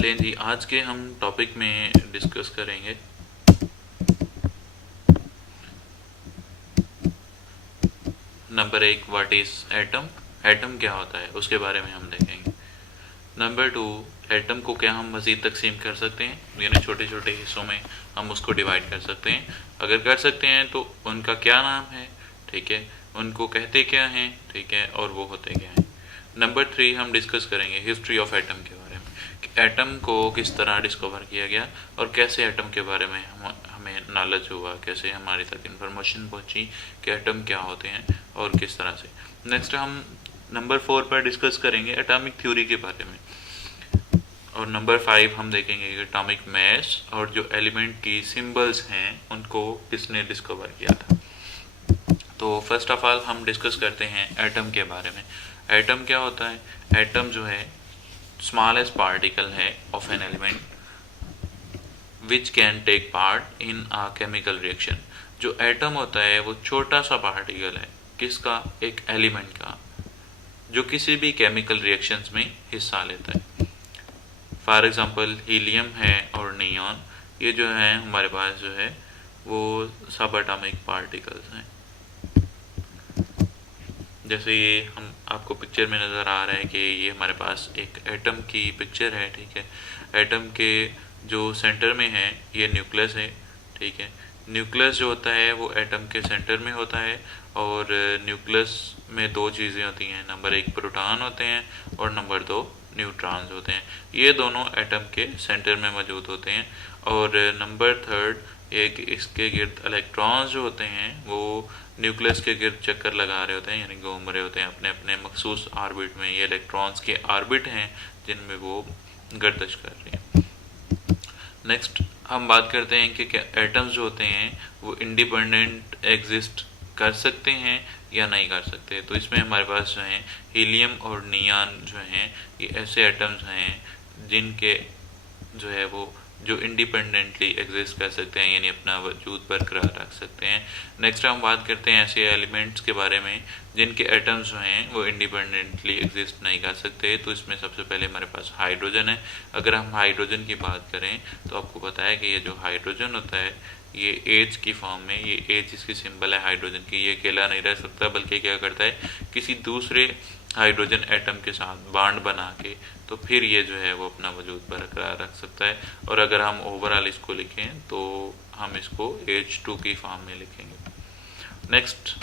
लें जी, आज के हम टॉपिक में डिस्कस करेंगे number 1 what is atom. Atom क्या होता है उसके बारे में हम देखेंगे। नंबर 2, एटम को क्या हम मज़ीद तकसीम कर सकते हैं, यानी छोटे छोटे हिस्सों में हम उसको डिवाइड कर सकते हैं। अगर कर सकते हैं तो उनका क्या नाम है, ठीक है, उनको कहते क्या हैं, ठीक है, और वो होते क्या हैं। नंबर 3 हम डिस्कस करेंगे हिस्ट्री ऑफ एटम के बारे में, कि एटम को किस तरह डिस्कवर किया गया और कैसे एटम के बारे में हमें नॉलेज हुआ, कैसे हमारी तक इन्फॉर्मेशन पहुंची कि एटम क्या होते हैं और किस तरह से। नेक्स्ट हम नंबर 4 पर डिस्कस करेंगे एटॉमिक थ्योरी के बारे में, और नंबर 5 हम देखेंगे कि एटॉमिक मास और जो एलिमेंट की सिंबल्स हैं उनको किसने डिस्कवर किया था। तो फर्स्ट ऑफ ऑल हम डिस्कस करते हैं एटम के बारे में। एटम क्या होता है? एटम जो है स्मॉलेस्ट पार्टिकल है of an element which can take part in a chemical reaction. जो एटम होता है वो छोटा सा पार्टिकल है, किसका? एक एलिमेंट का, जो किसी भी केमिकल रिएक्शंस में हिस्सा लेता है। फॉर एग्जांपल हीलियम है और नियॉन, ये जो है हमारे पास जो है वो सब एटॉमिक पार्टिकल्स हैं। जैसे ये हम आपको पिक्चर में नज़र आ रहा है कि ये हमारे पास एक एटम की पिक्चर है, ठीक है। एटम के जो सेंटर में है ये न्यूक्लियस है, ठीक है। न्यूक्लियस जो होता है वो एटम के सेंटर में होता है, और न्यूक्लियस में दो चीज़ें होती हैं, नंबर 1 प्रोटॉन होते हैं और नंबर 2 न्यूट्रॉन्स होते हैं। ये दोनों एटम के सेंटर में मौजूद होते हैं। और नंबर 3 एक इसके गिर्द इलेक्ट्रॉन्स जो होते हैं वो न्यूक्लियस के गिर्द चक्कर लगा रहे होते हैं, यानी घूम रहे होते हैं अपने अपने मखसूस ऑर्बिट में। ये इलेक्ट्रॉन्स के ऑर्बिट हैं जिनमें वो गर्दिश कर रहे हैं। नेक्स्ट हम बात करते हैं कि क्या एटम्स जो होते हैं वो इंडिपेंडेंट एग्जिस्ट कर सकते हैं या नहीं कर सकते। तो इसमें हमारे पास जो है हीलियम और नियॉन जो हैं ये ऐसे एटम्स हैं जिनके जो है वो जो इंडिपेंडेंटली एग्जिस्ट कर सकते हैं, यानी अपना वजूद बरकरार रख सकते हैं। नेक्स्ट हम बात करते हैं ऐसे एलिमेंट्स के बारे में जिनके एटम्स जो हैं वो इंडिपेंडेंटली एग्जिस्ट नहीं कर सकते। तो इसमें सबसे पहले हमारे पास हाइड्रोजन है। अगर हम हाइड्रोजन की बात करें तो आपको पता है कि ये जो हाइड्रोजन होता है ये एच की फॉर्म में, ये एच इसकी सिंबल है हाइड्रोजन की, ये अकेला नहीं रह सकता बल्कि क्या करता है किसी दूसरे हाइड्रोजन एटम के साथ बॉन्ड बना के तो फिर ये जो है वो अपना वजूद बरकरार रख सकता है। और अगर हम ओवरऑल इसको लिखें तो हम इसको H2 की फॉर्म में लिखेंगे। नेक्स्ट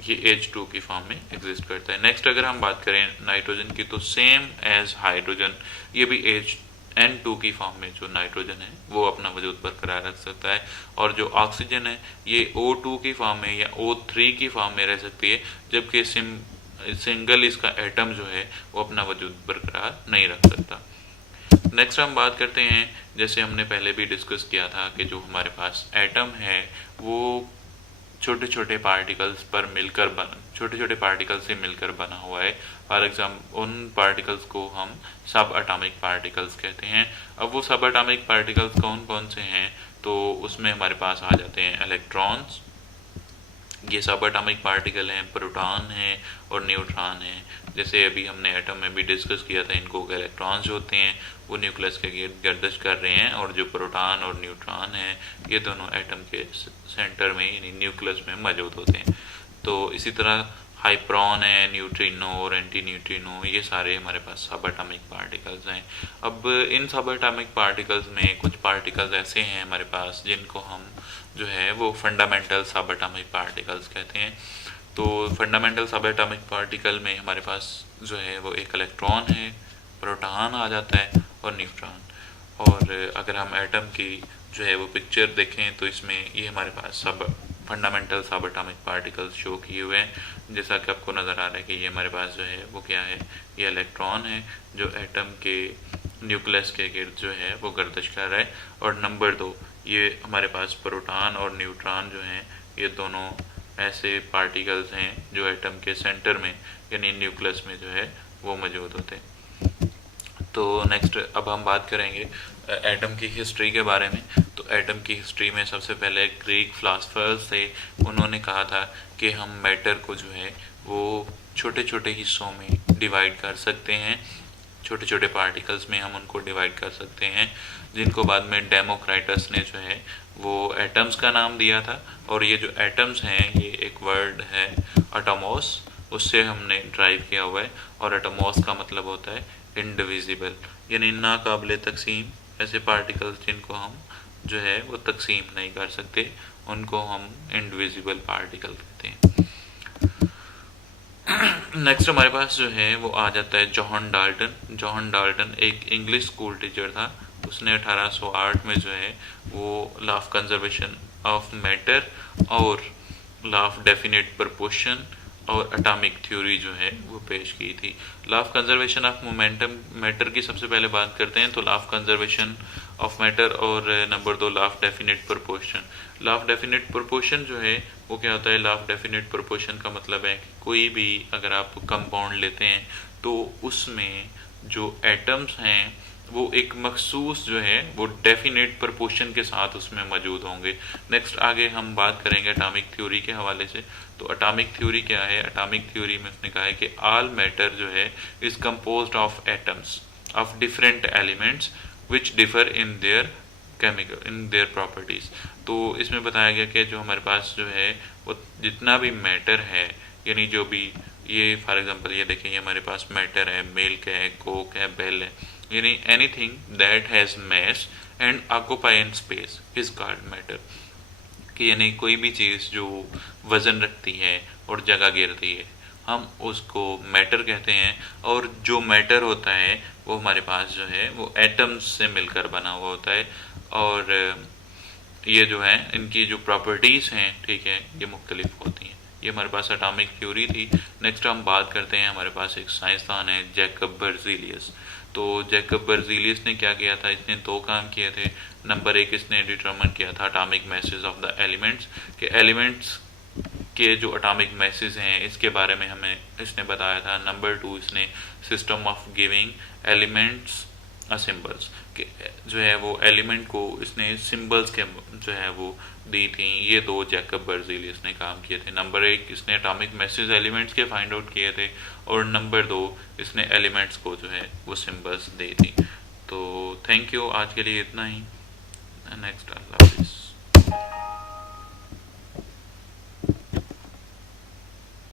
ये H2 की फॉर्म में एग्जिस्ट करता है। नेक्स्ट अगर हम बात करें नाइट्रोजन की तो सेम एज हाइड्रोजन ये भी N2 की फॉर्म में जो नाइट्रोजन है वो अपना वजूद बरकरार रख सकता है। और जो ऑक्सीजन है ये O2 की फॉर्म में या O3 की फॉर्म में रह सकती है, जबकि सिंगल इसका एटम जो है वो अपना वजूद बरकरार नहीं रख सकता। नेक्स्ट हम बात करते हैं, जैसे हमने पहले भी डिस्कस किया था कि जो हमारे पास एटम है वो छोटे छोटे पार्टिकल्स पर मिलकर छोटे छोटे पार्टिकल से मिलकर बना हुआ है। फॉर एग्जाम्पल उन पार्टिकल्स को हम सब एटॉमिक पार्टिकल्स कहते हैं। अब वो सब एटॉमिक पार्टिकल्स कौन कौन से हैं, तो उसमें हमारे पास आ जाते हैं इलेक्ट्रॉन्स, ये सब एटॉमिक पार्टिकल हैं, प्रोटॉन हैं और न्यूट्रॉन हैं। जैसे अभी हमने एटम में भी डिस्कस किया था, इनको इलेक्ट्रॉन्स जो होते हैं वो न्यूक्लियस के गिर्द गर्दिश कर रहे हैं, और जो प्रोटॉन और न्यूट्रॉन हैं ये दोनों एटम के सेंटर में यानी न्यूक्लियस में मौजूद होते हैं। तो इसी तरह हाइप्रॉन है, न्यूट्रिनो और एंटी न्यूट्रिनो, ये सारे हमारे पास सब एटॉमिक पार्टिकल्स हैं। अब इन सब एटॉमिक पार्टिकल्स में कुछ पार्टिकल्स ऐसे हैं हमारे पास जिनको हम जो है वो फंडामेंटल सब एटॉमिक पार्टिकल्स कहते हैं। तो फंडामेंटल सब एटॉमिक पार्टिकल में हमारे पास जो है वो एक इलेक्ट्रॉन है, प्रोटॉन आ जाता है और न्यूट्रॉन। और अगर हम एटम की जो है वो पिक्चर देखें तो इसमें ये हमारे पास सब फंडामेंटल सब एटॉमिक पार्टिकल्स शो किए हुए हैं। जैसा कि आपको नज़र आ रहा है कि ये हमारे पास जो है वो क्या है, ये इलेक्ट्रॉन है जो एटम के न्यूक्लियस के गिर्द जो है वो गर्दिश कर रहा है। और नंबर 2 ये हमारे पास प्रोटॉन और न्यूट्रॉन जो हैं ये दोनों ऐसे पार्टिकल्स हैं जो एटम के सेंटर में यानी न्यूक्लियस में जो है वो मौजूद होते हैं। तो नेक्स्ट अब हम बात करेंगे एटम की हिस्ट्री के बारे में। तो एटम की हिस्ट्री में सबसे पहले ग्रीक फिलासफर्स थे, उन्होंने कहा था कि हम मैटर को जो है वो छोटे छोटे हिस्सों में डिवाइड कर सकते हैं छोटे छोटे पार्टिकल्स में हम उनको डिवाइड कर सकते हैं, जिनको बाद में डेमोक्राइटस ने जो है वो एटम्स का नाम दिया था। और ये जो एटम्स हैं ये एक वर्ड है एटमॉस, उससे हमने ड्राइव किया हुआ है। और एटमॉस का मतलब होता है इंडिविजिबल, यानी नाकाबिले तकसीम। ऐसे पार्टिकल्स जिनको हम जो है वो तकसीम नहीं कर सकते, उनको हम इंडिविजिबल पार्टिकल कहते हैं। नेक्स्ट हमारे पास जो है वो आ जाता है जॉन डाल्टन। जॉन डाल्टन एक इंग्लिश स्कूल टीचर था। उसने 1808 में जो है वो law of conservation of matter और लॉ ऑफ डेफिनेट प्रपोर्शन और एटॉमिक थ्योरी जो है वो पेश की थी। Law of conservation of momentum matter की सबसे पहले बात करते हैं, तो law of conservation of matter और number 2 law of definite proportion. Law of definite proportion जो है वो क्या होता है? लॉ ऑफ डेफिनेट प्रपोर्शन का मतलब है कि कोई भी अगर आप कंपाउंड लेते हैं तो उसमें जो एटम्स हैं वो एक मखसूस जो है वो डेफिनेट प्रपोर्शन के साथ उसमें मौजूद होंगे। नेक्स्ट आगे हम बात करेंगे एटॉमिक थ्योरी के हवाले से। तो एटॉमिक थ्योरी क्या है? एटॉमिक थ्योरी में उसने कहा है कि ऑल मैटर जो है is composed of atoms of different elements which differ in their chemical in their properties. तो इसमें बताया गया कि जो हमारे पास जो है वो जितना भी मैटर है, यानी जो भी ये फॉर एग्जांपल ये देखें, ये हमारे पास मैटर है, मिल्क है, कोक है, बेल है, यानी anything that has mass and occupy in space is called matter. कि यानी कोई भी चीज़ जो वजन रखती है और जगह घेरती है हम उसको मैटर कहते हैं। और जो मैटर होता है वो हमारे पास जो है वो एटम्स से मिलकर बना हुआ होता है। और ये जो है इनकी जो प्रॉपर्टीज़ हैं, ठीक है, ये मुख्तलिफ होती हैं। ये हमारे पास एटॉमिक थ्योरी थी। नेक्स्ट हम बात करते हैं, हमारे पास एक साइंसदान है जैकब बर्जीलियस। तो जैकब बर्जीलियस ने क्या किया था? इसने 2 काम किए थे। नंबर 1 इसने डिटरमिन किया था atomic message of the elements, कि एलिमेंट्स के जो एटॉमिक मैसेज हैं इसके बारे में हमें इसने बताया था। नंबर 2 इसने system of giving elements symbols, कि जो है वो एलिमेंट को इसने सिंबल्स के जो है वो दी थी। ये 2 जैकब बर्जीलियस ने काम किए थे। नंबर 1 इसने एटॉमिक मैसेज एलिमेंट्स के फाइंड आउट किए थे और नंबर 2 इसने एलिमेंट्स को जो है वो सिंबल्स दी थी। तो थैंक यू, आज के लिए इतना ही। नेक्स्ट अल्लाह हाफिज़।